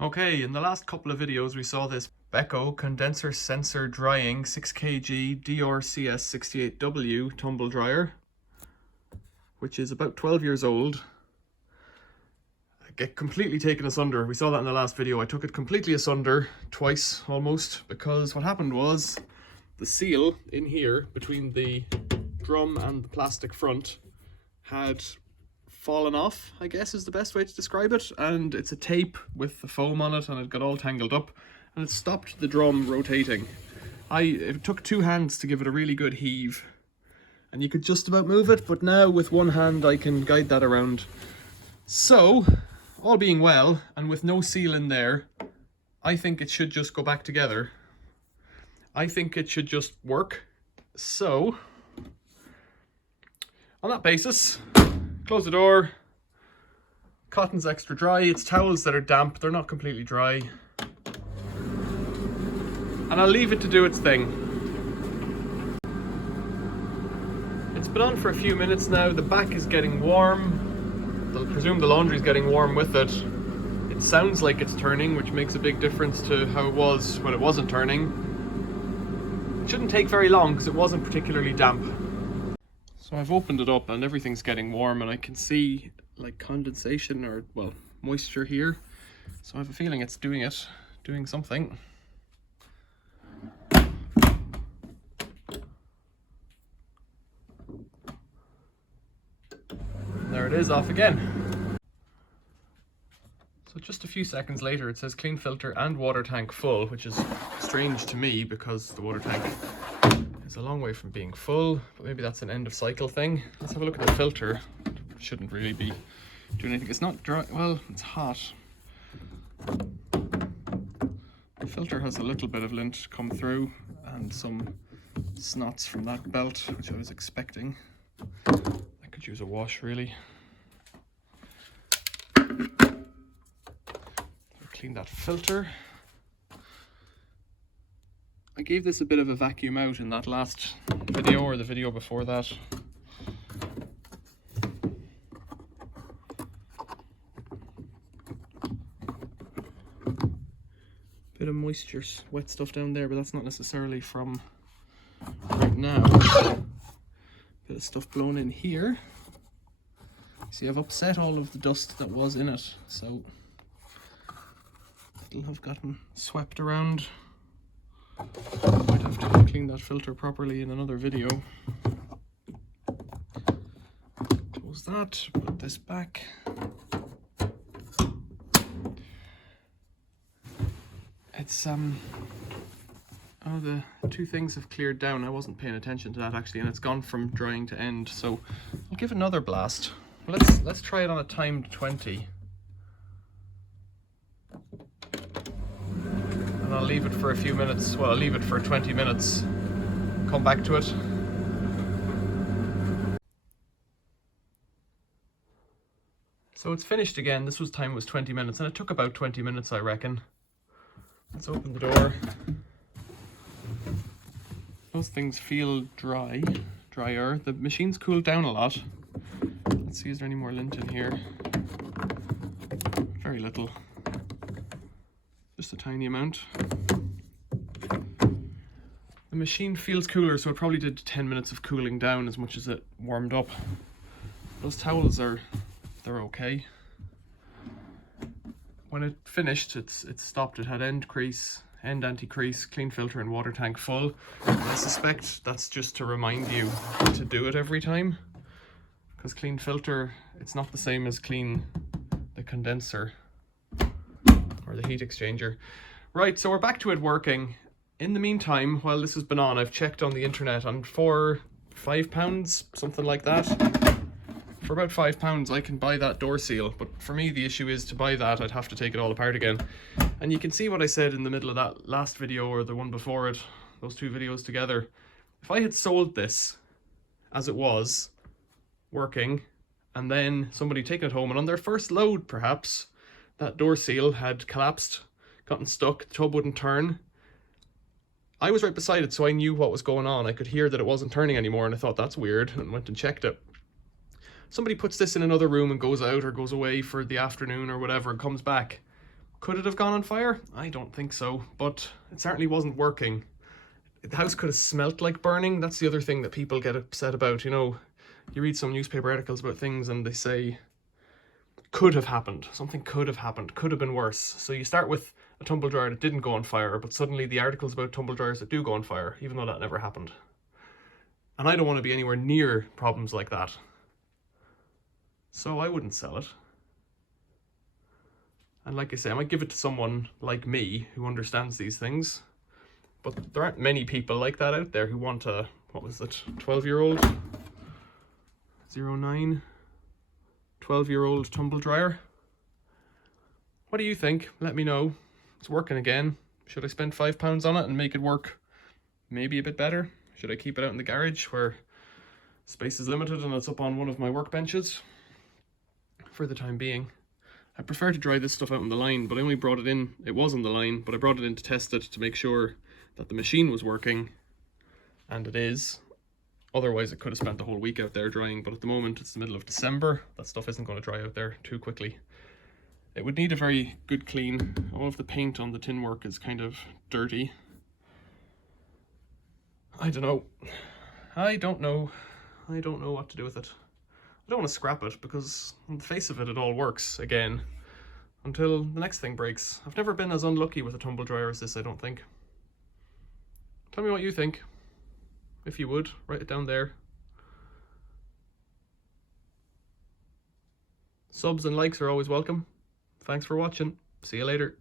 Okay, in the last couple of videos we saw this Beko condenser sensor drying 6kg DRCS68W tumble dryer, which is about 12 years old, get completely taken asunder. We saw that in the last video. I took it completely asunder twice almost, because what happened was the seal in here between the drum and the plastic front had fallen off, I guess is the best way to describe it, and it's a tape with the foam on it and it got all tangled up and it stopped the drum rotating. It took two hands to give it a really good heave and you could just about move it, but now with one hand I can guide that around. So all being well, and with no seal in there, I think it should just go back together. I think it should just work. So on that basis, close the door. Cotton's extra dry. It's towels that are damp. They're not completely dry. And I'll leave it to do its thing. It's been on for a few minutes now. The back is getting warm. I presume the laundry's getting warm with it. It sounds like it's turning, which makes a big difference to how it was when it wasn't turning. It shouldn't take very long because it wasn't particularly damp. So I've opened it up and everything's getting warm and I can see like condensation or, well, moisture here. So I have a feeling it's doing something. And there it is, off again. So just a few seconds later it says clean filter and water tank full, which is strange to me because the water tank is a long way from being full, but maybe that's an end of cycle thing. Let's have a look at the filter. It shouldn't really be doing anything. It's not dry, well, it's hot. The filter has a little bit of lint come through and some snots from that belt, which I was expecting. I could use a wash really. Clean that filter. I gave this a bit of a vacuum out in that last video or the video before that. Bit of moisture, wet stuff down there, but that's not necessarily from right now. Bit of stuff blown in here. See, I've upset all of the dust that was in it, so it'll have gotten swept around. Might have to clean that filter properly in another video. Close that, put this back. It's oh, the two things have cleared down. I wasn't paying attention to that actually, and it's gone from drying to end. So I'll give it another blast. Let's try it on a timed 20. And I'll leave it for a few minutes. Well, I'll leave it for 20 minutes. Come back to it. So it's finished again. This time was 20 minutes, and it took about 20 minutes, I reckon. Let's open the door. Those things feel drier. The machine's cooled down a lot. Let's see, is there any more lint in here? Very little. Just a tiny amount. The machine feels cooler, so it probably did 10 minutes of cooling down as much as it warmed up. Those towels they're okay. When it finished, it stopped. It had end anti-crease, clean filter and water tank full. And I suspect that's just to remind you to do it every time, because clean filter, it's not the same as clean the condenser or the heat exchanger. Right, so we're back to it working. In the meantime, while this has been on, I've checked on the internet, and for £5, something like that, for about £5 I can buy that door seal. But for me the issue is, to buy that I'd have to take it all apart again. And you can see what I said in the middle of that last video or the one before it, those two videos together. If I had sold this as it was, working, and then somebody taken it home and on their first load perhaps that door seal had collapsed, gotten stuck, the tub wouldn't turn. I was right beside it, so I knew what was going on. I could hear that it wasn't turning anymore, and I thought that's weird and went and checked it. Somebody puts this in another room and goes out or goes away for the afternoon or whatever and comes back, Could it have gone on fire? I don't think so, but it certainly wasn't working. The house could have smelt like burning. That's the other thing that people get upset about. You know, you read some newspaper articles about things and they say, could have happened. Something could have happened. Could have been worse. So you start with a tumble dryer that didn't go on fire, but suddenly the articles about tumble dryers that do go on fire, even though that never happened. And I don't want to be anywhere near problems like that. So I wouldn't sell it. And like I say, I might give it to someone like me who understands these things. But there aren't many people like that out there who want a, what was it, 12-year-old? 09? 12-year-old tumble dryer. What do you think? Let me know. It's working again. Should I spend £5 on it and make it work maybe a bit better? Should I keep it out in the garage where space is limited and it's up on one of my workbenches? For the time being. I prefer to dry this stuff out on the line, but I only brought it in, it was on the line, but I brought it in to test it to make sure that the machine was working, and it is. Otherwise it could have spent the whole week out there drying, but at the moment it's the middle of December. That stuff isn't going to dry out there too quickly. It would need a very good clean. All of the paint on the tin work is kind of dirty. I don't know. I don't know what to do with it. I don't want to scrap it because on the face of it, it all works again until the next thing breaks. I've never been as unlucky with a tumble dryer as this, I don't think. Tell me what you think. If you would, write it down there. Subs and likes are always welcome. Thanks for watching. See you later.